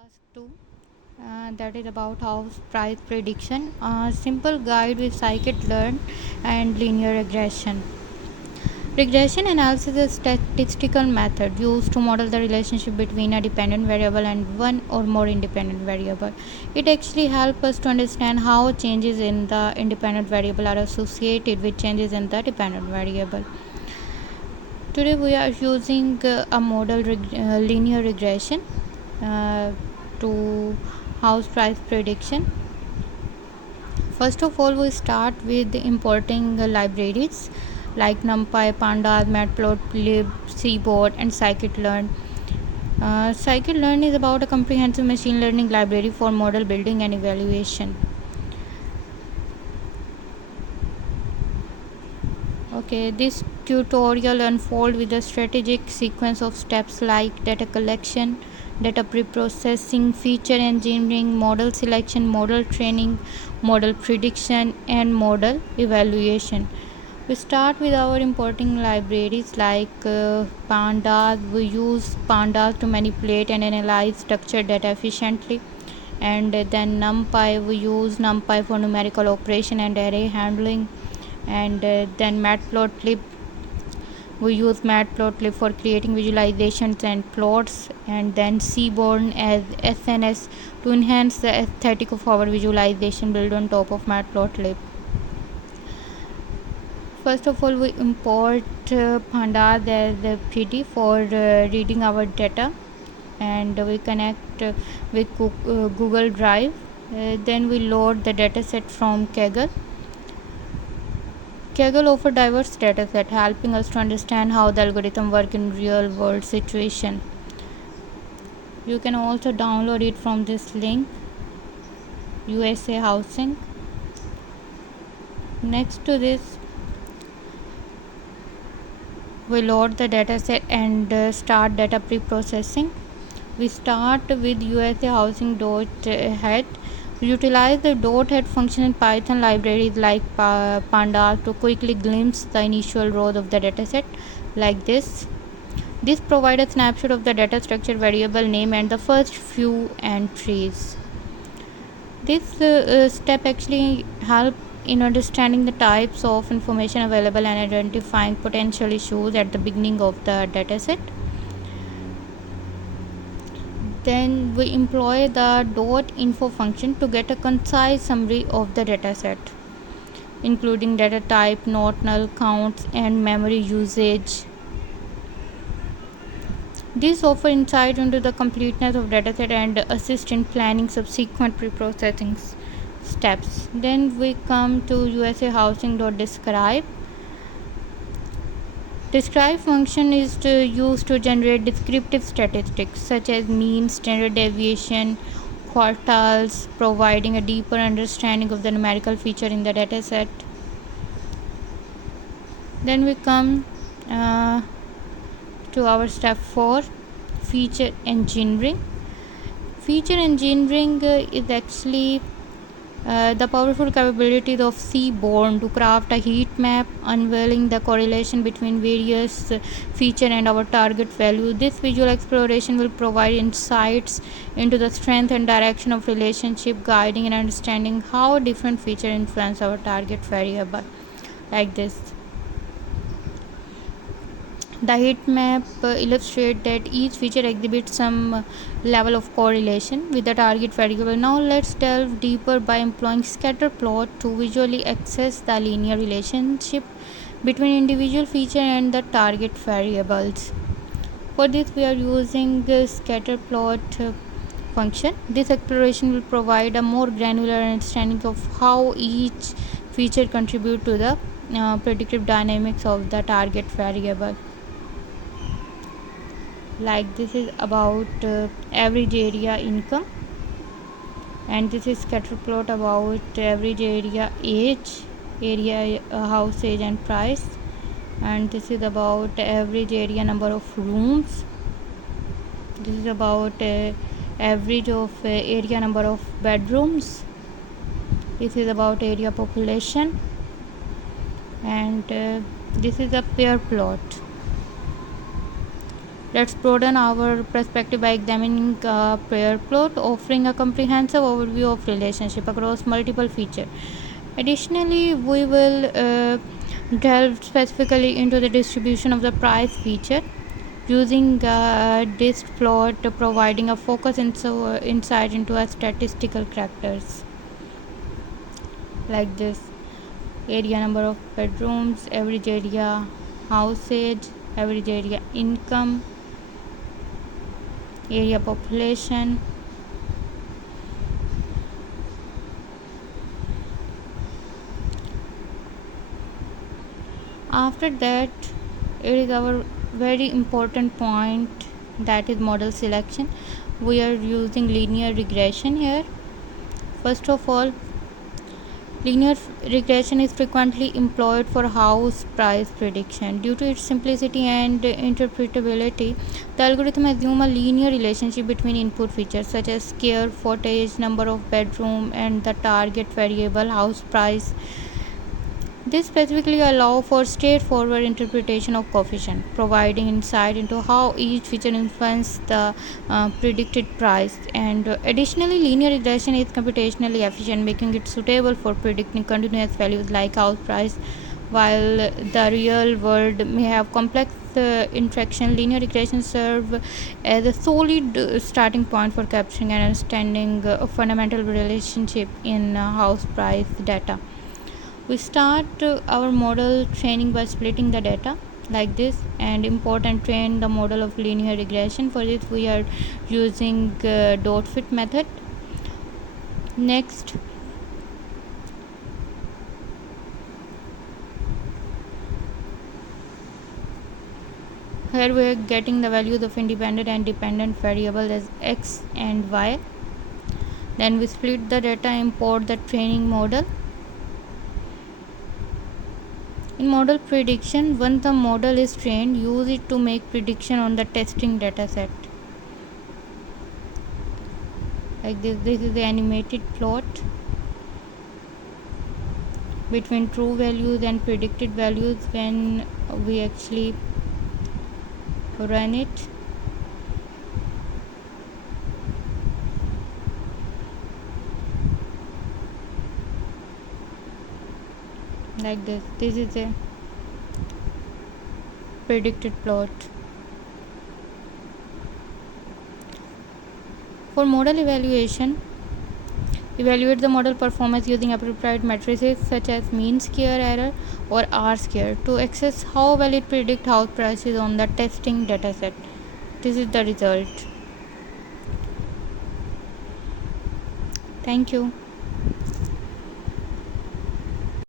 Task 2, that is about house price prediction, a simple guide with Scikit-Learn and linear regression. Regression analysis is a statistical method used to model the relationship between a dependent variable and one or more independent variable. It actually helps us to understand how changes in the independent variable are associated with changes in the dependent variable. Today we are using a model linear regression to house price prediction. First of all, we start with importing libraries like NumPy, Pandas, Matplotlib, Seaboard, and Scikit-Learn. Scikit-Learn is about a comprehensive machine learning library for model building and evaluation. Okay, this tutorial unfolds with a strategic sequence of steps like data collection, data preprocessing, feature engineering, model selection, model training, model prediction, and model evaluation. We start with our importing libraries like Pandas. We use Pandas to manipulate and analyze structured data efficiently. And then NumPy, we use NumPy for numerical operation and array handling. And then Matplotlib, we use Matplotlib for creating visualizations and plots, and then Seaborn as SNS to enhance the aesthetic of our visualization built on top of Matplotlib. First of all, we import Pandas as a PD for reading our data, and we connect with Google Drive. Then we load the dataset from Kaggle. Kaggle offers diverse dataset, helping us to understand how the algorithm works in real-world situation. You can also download it from this link, USA Housing. Next to this, we load the dataset and start data pre-processing. We start with USA Housing .head. We utilize the .head function in Python libraries like Pandas to quickly glimpse the initial rows of the dataset like this. This provides a snapshot of the data structure, variable name, and the first few entries. This step actually helps in understanding the types of information available and identifying potential issues at the beginning of the dataset. Then we employ the .info function to get a concise summary of the dataset, including data type, not null counts, and memory usage. This offers insight into the completeness of dataset and assist in planning subsequent preprocessing steps. Then we come to USA Housing.describe. Describe function is used to generate descriptive statistics such as mean, standard deviation, quartiles, providing a deeper understanding of the numerical feature in the dataset. Then we come to our step 4, feature engineering. Feature engineering is actually the powerful capabilities of Seaborn to craft a heat map unveiling the correlation between various feature and our target value. This visual exploration will provide insights into the strength and direction of relationship, guiding and understanding how different features influence our target variable like this. The heat map illustrates that each feature exhibits some level of correlation with the target variable. Now let's delve deeper by employing scatter plot to visually access the linear relationship between individual feature and the target variables. For this we are using the scatter plot function. This exploration will provide a more granular understanding of how each feature contributes to the predictive dynamics of the target variable. Like this is about average area income, and this is scatter plot about average area age, house age and price, and this is about average area number of rooms. This is about average of area number of bedrooms. This is about area population, and this is a pair plot. Let's broaden our perspective by examining a pair plot, offering a comprehensive overview of relationship across multiple features. Additionally, we will delve specifically into the distribution of the price feature using this plot, providing a focus insight into a statistical characters like this: area, number of bedrooms, average area house age, average area income, area population. After that, it is our very important point, that is model selection. We are using linear regression here. First of all, linear regression is frequently employed for house price prediction. Due to its simplicity and interpretability, the algorithm assumes a linear relationship between input features such as square footage, number of bedroom, and the target variable house price. This specifically allows for straightforward interpretation of coefficient, providing insight into how each feature influences the predicted price. And additionally, linear regression is computationally efficient, making it suitable for predicting continuous values like house price. While the real world may have complex interaction, linear regression serve as a solid starting point for capturing and understanding a fundamental relationship in house price data. We start our model training by splitting the data like this and import and train the model of linear regression. For this we are using dot fit method. Next, here we are getting the values of independent and dependent variable as x and y. Then we split the data, import the training model. In model prediction, once the model is trained, use it to make prediction on the testing data set. Like this is the animated plot between true values and predicted values when we actually run it. Like this is a predicted plot. For model evaluation, evaluate the model performance using appropriate matrices such as mean square error or R square to assess how well it predicts house prices on the testing dataset. This is the result. Thank you.